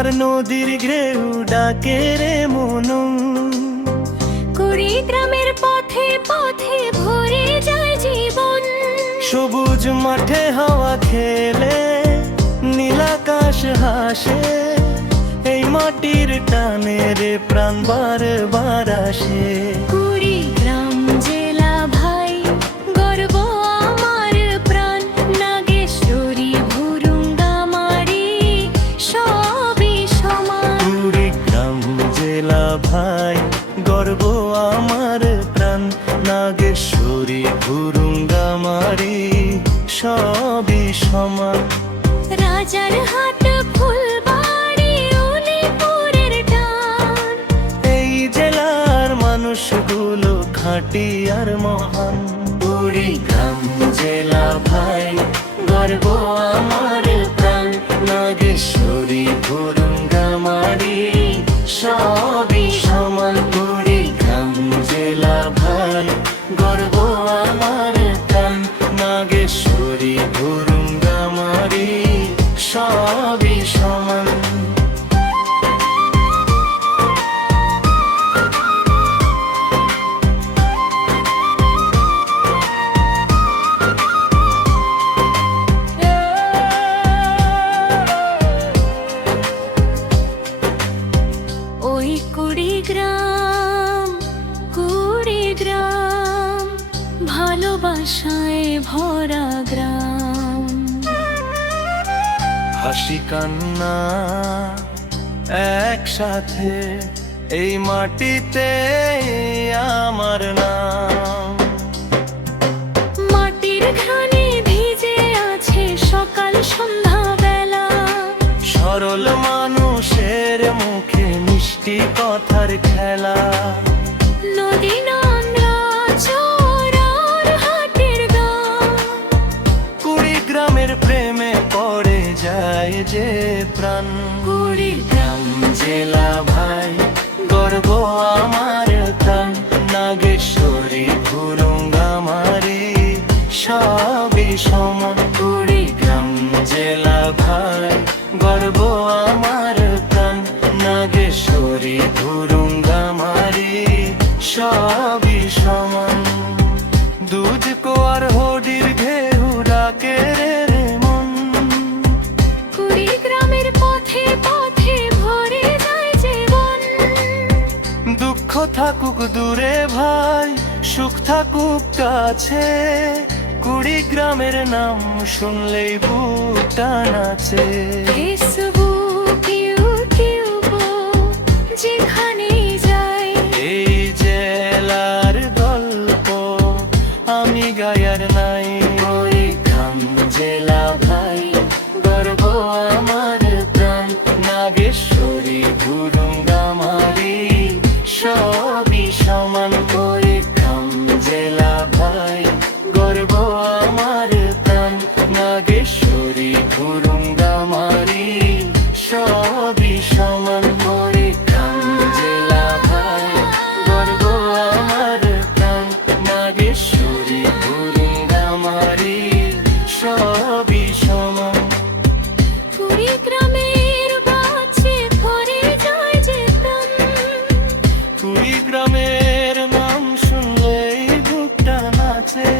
আমার নদীর ঘেউ ডাকে রে মনম। কুড়িগ্রামের পথে পথে ভরে যায় জীবন। সবুজ মাঠে হাওয়া খেলে নীলাকাশ হাসে, এই মাটির টানে রে প্রাণ বারবার আসে। কুড়িগ্রাম জেলা ভাই গর্ব আমার প্রাণ, নাগেশ্বরী ভুরুঙ্গামারি সবই সমান। কুড়িগ্রাম জেলা ভাই গর্ব আমার প্রাণ, নাগেশ্বরী ভুরুঙ্গামারি সবই সমান। রাজার হাট ফুলবাড়ি উলিপুরের টান, এই জেলার মানুষগুলো খাঁটি আর মহান। কুড়িগ্রাম জেলা ভাই গর্ব আমার প্রাণ, নাগেশ্বরী ভুরুঙ্গামারি সবই সমান। কুড়িগ্রাম জেলা ভাই গর্ব আমার প্রাণ, নাগেশ্বরী ভুরুঙ্গামারি সবই সমান। ওই কুড়িগ্রাম কুড়িগ্রাম ভালোবাসায় ভরা গ্রাম। হাসি কান্না একসাথে এই মাটিতে আমার নাম। মাটির ঘানে ভিজে আছে সকাল সন্ধ্যা বেলা, সরল মানুষের মুখে মিষ্টি কথার খেলা। নদী নোংরা চড়ার হাটের গান, কুড়িগ্রামের প্রেমে পড়ে যায় যে প্রাণ। কুড়িগ্রাম জেলা ভাই গর্ব আমার প্রাণ, নাগেশ্বরী ভুরুঙ্গামারি সবই সমান। কুড়িগ্রাম জেলা ভাই গর্ব আমার প্রাণ, নাগেশ্বরী ভুরুঙ্গামারি সবই সমান। দুধ কোয়ার হোডির ঘেউ ডাকে রে মন, কুড়িগ্রামের পথে পথে ভরে যায় জীবন। দুঃখ থাকুক দূরে ভাই সুখ থাকুক কাছে, কুড়িগ্রামের নাম শুনলেই বুকটা নাচে। ফেসবুক ইউটিউব যেখানেই যাই, এই জেলার গল্প আমি গায়ার নাই। কুড়িগ্রাম জেলা ভাই গর্ব আমার প্রাণ, নাগেশ্বরী ভুরুঙ্গামারি সবই সমান। কুড়িগ্রাম জেলা ভাই গর্ব আমার প্রাণ, নাগেশ্বরী ভুরুঙ্গামারি সবই সমান। কুড়িগ্রাম জেলা ভাই গর্ব আমার প্রাণ, নাগেশ্বরী ভুরুঙ্গামারি সবই সমান। কুড়িগ্রামের গাছে ভরে যায় যে প্রাণ, কুড়িগ্রামের নাম শুনলেই বুকটা নাচে।